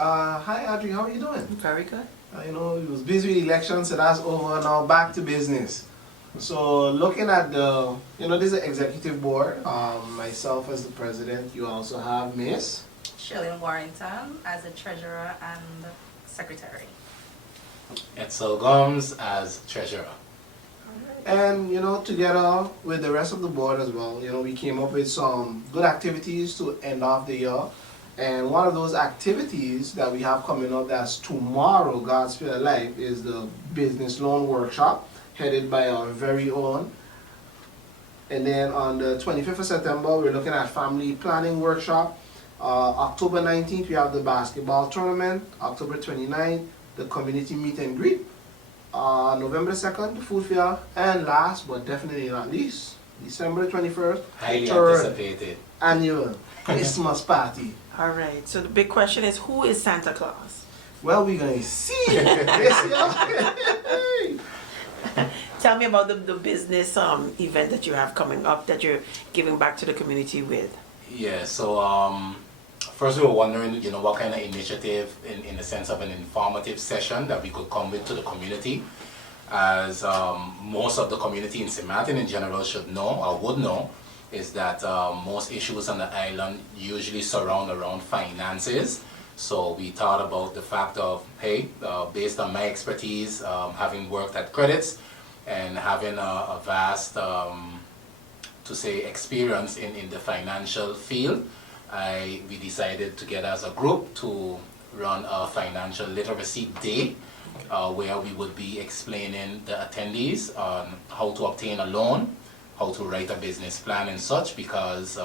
Hi Audrey, how are you doing? Very good. It was busy with elections, so that's over now. Back to business. So looking at this is the executive board. Myself as the president. You also have Miss Shirley Warrington as the treasurer and secretary. Edsel Gomes as treasurer. And together with the rest of the board as well, we came up with some good activities to end off the year. And one of those activities that we have coming up that's tomorrow, God's Spirit of Life, is the business loan workshop headed by our very own. And then on the 25th of September, we're looking at family planning workshop. October 19th, we have the basketball tournament. October 29th, the community meet and greet. November 2nd, the food fair. And last but definitely not least, December 21st, Highly third anticipated annual Christmas party. All right. So the big question is, who is Santa Claus? Well, we're going to see this year. Tell me about the business event that you have coming up that you're giving back to the community with. Yeah, so first we were wondering, what kind of initiative in the sense of an informative session that we could come with to the community, as most of the community in St. Martin in general should know or would know, is that most issues on the island usually surround around finances. So we thought about the fact of, hey, based on my expertise, having worked at credits and having a vast, experience in the financial field, we decided together as a group to run a financial literacy day where we would be explaining the attendees on how to obtain a loan, how to write a business plan and such, because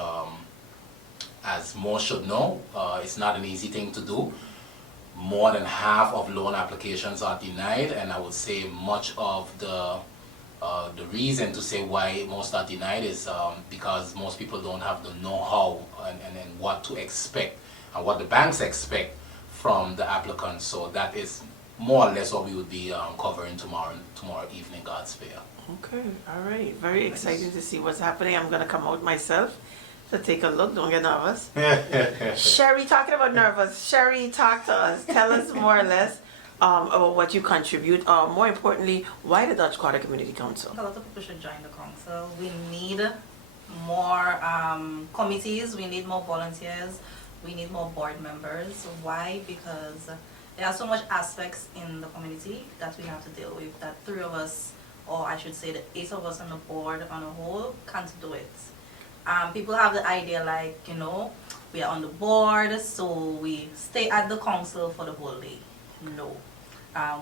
as most should know, it's not an easy thing to do. More than half of loan applications are denied, and I would say much of the reason to say why most are denied is because most people don't have the know-how and what to expect and what the banks expect from the applicants. So that is more or less what we would be covering tomorrow evening, God's Fair. Okay. All right. Very exciting to see what's happening. I'm going to come out myself to take a look. Don't get nervous. Sherry, talking about nervous. Sherry, talk to us. Tell us more or less about what you contribute. More importantly, why the Dutch Quarter Community Council? A lot of people should join the council. We need more committees. We need more volunteers. We need more board members. Why? Because there are so much aspects in the community that we have to deal with, that three of us, or I should say the 8 of us on the board on a whole, can't do it. People have the idea like, we are on the board, so we stay at the council for the whole day. No.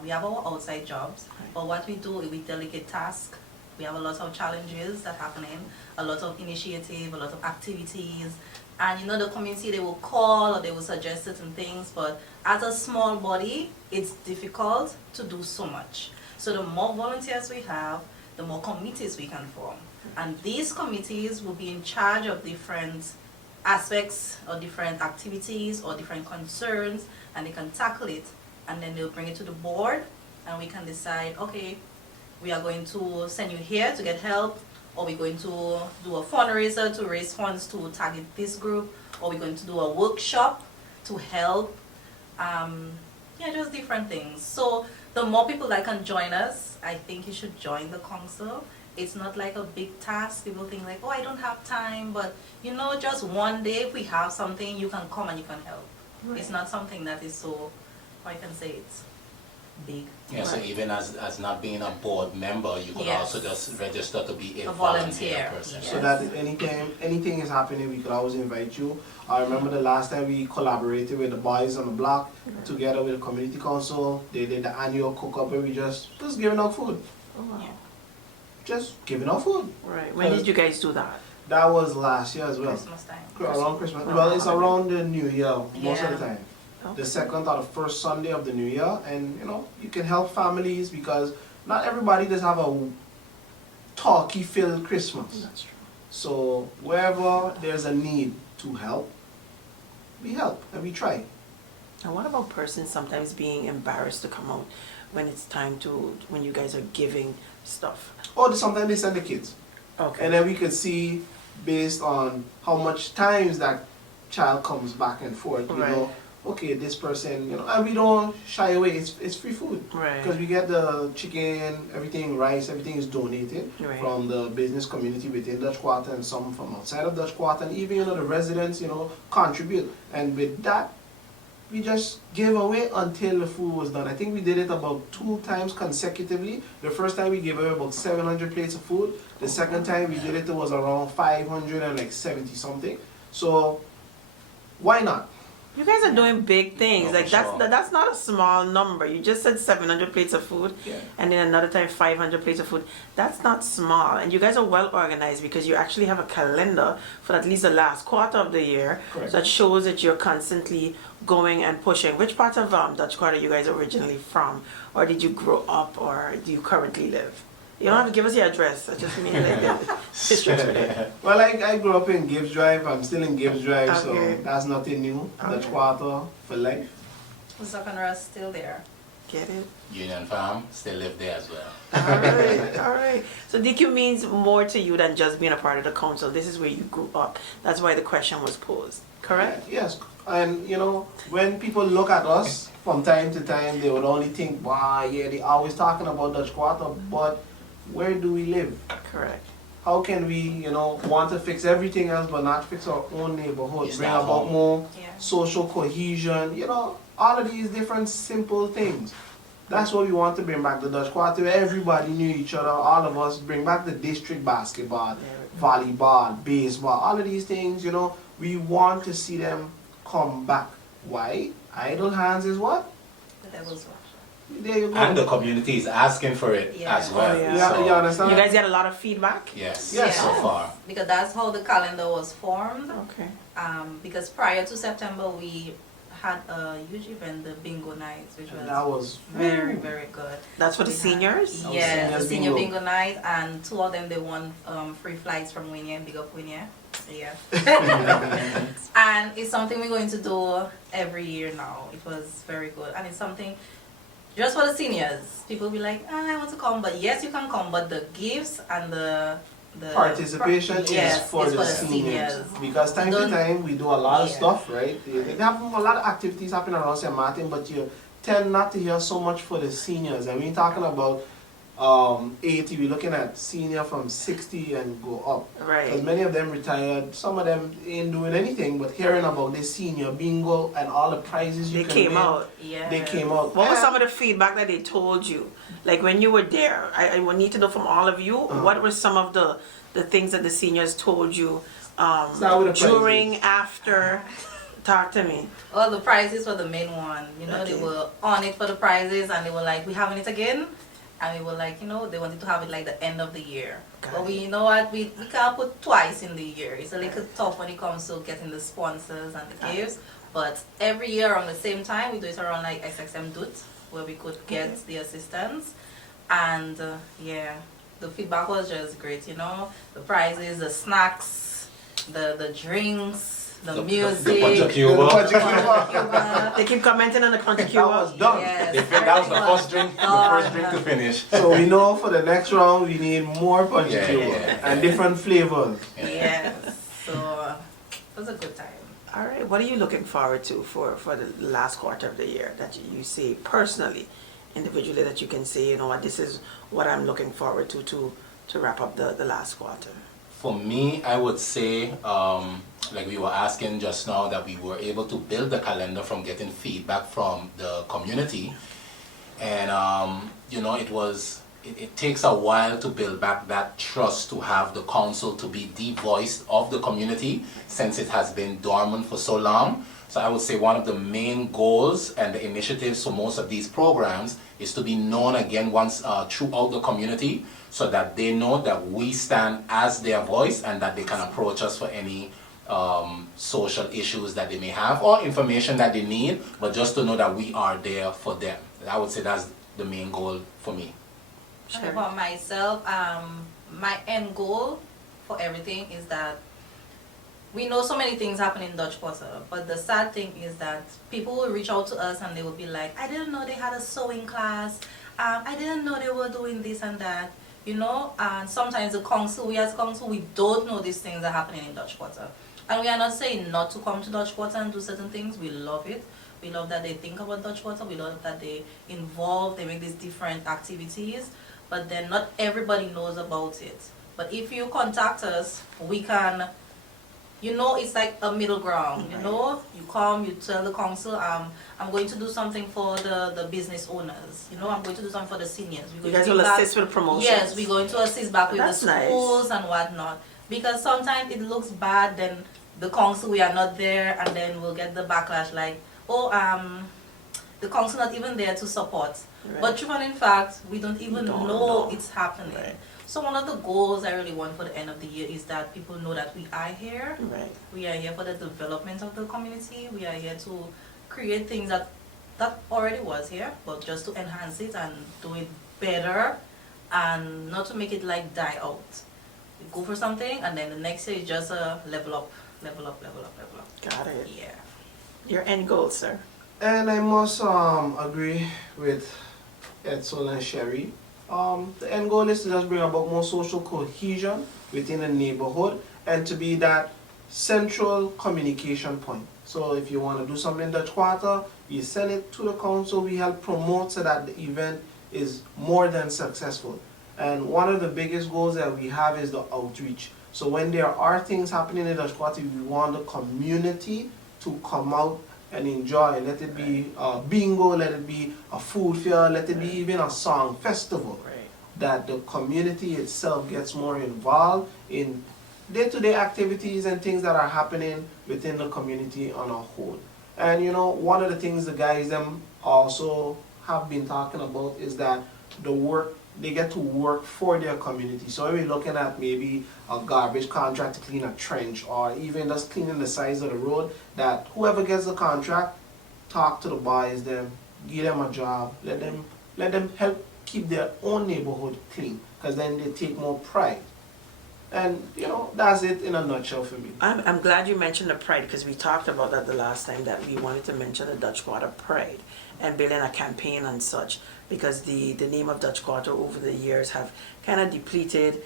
We have our outside jobs, but what we do is we delegate tasks. We have a lot of challenges that happen a lot of initiative, a lot of activities. And the community, they will call or they will suggest certain things, but as a small body, it's difficult to do so much. So the more volunteers we have, the more committees we can form. And these committees will be in charge of different aspects or different activities or different concerns, and they can tackle it. And then they'll bring it to the board, and we can decide, okay, we are going to send you here to get help, or we're going to do a fundraiser to raise funds to target this group, or we're going to do a workshop to help. Just different things. So the more people that can join us, I think you should join the council. It's not like a big task. People think like, oh, I don't have time, but just one day if we have something, you can come and you can help. Right. It's not something that is so, I can say it's big. Yeah, right. So even as not being a board member, you could also just register to be a volunteer person. Yes. So that if anything is happening, we could always invite you. I remember the last time we collaborated with the boys on the block, together with the community council. They did the annual cook-up where we just giving out food. Oh, wow. Yeah. Just giving out food. Right. When did you guys do that? That was last year as well. Christmas time. Around Christmas. Well, it's around the New Year most of the time. Okay. The second or the first Sunday of the New Year, and you can help families because not everybody does have a turkey-filled Christmas. That's true. So wherever there's a need to help, we help and we try. And what about persons sometimes being embarrassed to come out when it's time when you guys are giving stuff? Or sometimes they send the kids. Okay. And then we could see based on how much times that child comes back and forth, Right. okay, this person, and we don't shy away. It's free food. Right. Because we get the chicken, everything, rice, everything is donated Right. from the business community within Dutch Quarter and some from outside of Dutch Quarter, and even, the residents, contribute. And with that, we just gave away until the food was done. I think we did it about 2 times consecutively. The first time we gave away about 700 plates of food. The second time we did it, it was around 570 something. So, why not? You guys are doing big things. No, Like for that's sure. that's not a small number. You just said 700 plates of food, Yeah. and then another time 500 plates of food. That's not small. And you guys are well organized because you actually have a calendar for at least the last quarter of the year Correct. that shows that you're constantly going and pushing. Which part of Dutch Quarter you guys originally from, or did you grow up, or do you currently live? You don't have to give us your address. I just mean like the district. Well, I grew up in Gibbs Drive. I'm still in Gibbs Drive, Okay. so that's nothing new. Dutch Okay. Quarter for life. Zuckenrust still there. Get it? Union Farm still live there as well. All right, all right. So DQ means more to you than just being a part of the council. This is where you grew up. That's why the question was posed. Correct? Yes, and when people look at us from time to time, they would only think, wow, yeah, they always talking about Dutch Quarter, but where do we live? Correct. How can we, want to fix everything else but not fix our own neighborhood? It's Bring not about home. more Yeah. social cohesion, all of these different simple things. That's what we want to bring back the Dutch Quarter, where everybody knew each other, all of us, bring back the district basketball, volleyball, baseball, all of these things, we want to see them come back. Why? Idle hands is what? The devil's work. There you go. And the community is asking for it Yeah. as well. Oh, yeah. Yeah, So, you understand? You guys get a lot of feedback? yes, Yes. so far. Because that's how the calendar was formed. Okay. Because prior to September, we had a huge event, the bingo nights, which was That was very, very good. That's for the We had- seniors? Oh, Yes, seniors the senior bingo. bingo night, and 2 of them they won free flights from Winnie. Big up Winnie. Yeah. And it's something we're going to do every year now. It was very good, and it's something just for the seniors. People be like, I want to come, but yes, you can come, but the gifts and the participation yes, is for it's the seniors. Because time to Don't- time we do a lot of Yeah. stuff, right? They have a lot of activities happening around St. Martin, but you tend not to hear so much for the seniors. And we're talking about 80, we're looking at senior from 60 and go up. Because Right. many of them retired, some of them ain't doing anything, but hearing about this senior bingo and all the prizes you They can came win, out. Yeah. they came out. What was And- some of the feedback that they told you? Like when you were there, I would need to know from all of you, what were some of the things that the seniors told you Start with the during, prizes. after? Talk to me. Well, the prizes were the main one. They Okay. were on it for the prizes, and they were like, "We having it again," and we were like, they wanted to have it like the end of the year. Got But it. we know what we can't put twice in the year. It's a little tough when it comes to getting the sponsors and the Got it. gifts. But every year around the same time, we do it around like SXM Dut, where we could get the assistance, and the feedback was just great. The prizes, the snacks, the drinks. The music. The Punch The Cuba. Punch Cuba. Cuba. They keep commenting on the country That was done. Yes, They think that was the everything first drink, the done. first drink to finish. So we know for the next round we need more punch Yeah, Cuba yeah, and yeah. different flavors. Yes. So it was a good time. All right. What are you looking forward to for the last quarter of the year that you say personally, individually, that you can say, you know what, this is what I'm looking forward to wrap up the last quarter? For me, I would say, like we were asking just now, that we were able to build the calendar from getting feedback from the community. And, it takes a while to build back that trust to have the council to be the voice of the community since it has been dormant for so long. So I would say one of the main goals and the initiatives for most of these programs is to be known again once throughout the community, so that they know that we stand as their voice and that they can approach us for any social issues that they may have or information that they need, but just to know that we are there for them. I would say that's the main goal for me. Sure. For myself, my end goal for everything is that we know so many things happen in Dutch Quarter, but the sad thing is that people will reach out to us and they will be like, I didn't know they had a sewing class, I didn't know they were doing this and that, and sometimes we as council, we don't know these things are happening in Dutch Quarter. And we are not saying not to come to Dutch Quarter and do certain things, we love it. We love that they think about Dutch Quarter. We love that they involve, they make these different activities, but then not everybody knows about it. But if you contact us, we can, you know, it's like a middle ground, you know? You come, you tell the council, I'm going to do something for the business owners, you know, I'm going to do something for the seniors. We're You going guys to will give back- assist with promotions. Yes, we're going to assist back with That's the nice. schools and whatnot. Because sometimes it looks bad, then the council, we are not there, and then we'll get the backlash like, oh, the council not even there to support. Right. But true and in fact, we don't even don't know know. it's happening. Right. So one of the goals I really want for the end of the year is that people know that we are here. Right. We are here for the development of the community. We are here to create things that already was here, but just to enhance it and do it better, and not to make it like die out. You go for something, and then the next year is just a level up. Got it. Yeah. Your end goal, sir. And I must agree with Edsel and Sherry. The end goal is to just bring about more social cohesion within a neighborhood and to be that central communication point. So if you want to do something in Dutch Quarter, you send it to the council, we help promote so that the event is more than successful. And one of the biggest goals that we have is the outreach. So when there are things happening in Dutch Quarter, we want the community to come out and enjoy. Let it be a bingo, let it be a food fair, let it be even a song festival. Right. That the community itself gets more involved in day-to-day activities and things that are happening within the community on a whole. And you know, one of the things the guys them also have been talking about is that they get to work for their community. So we're looking at maybe a garbage contract to clean a trench, or even just cleaning the sides of the road, that whoever gets the contract, talk to the boys, them, give them a job, let them help keep their own neighborhood clean, because then they take more pride. And you know, that's it in a nutshell for me. I'm glad you mentioned the pride, because we talked about that the last time, that we wanted to mention the Dutch Quarter Pride and building a campaign and such, because the name of Dutch Quarter over the years have kind of depleted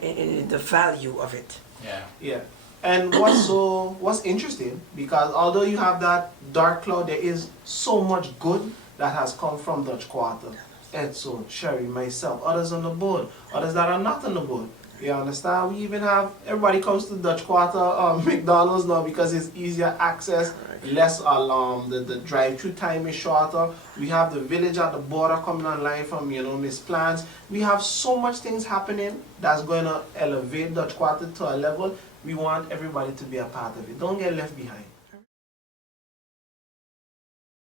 in the value of it. Yeah. Yeah. And what's interesting, because although you have that dark cloud, there is so much good that has come from Dutch Quarter. Edson, Sherry, myself, others on the board, others that are not on the board. You understand? We even have, everybody comes to Dutch Quarter McDonald's now because it's easier access, less the drive-through time is shorter. We have the village at the border coming online from, you know, Miss Plans. We have so much things happening that's going to elevate Dutch Quarter to a level. We want everybody to be a part of it. Don't get left behind.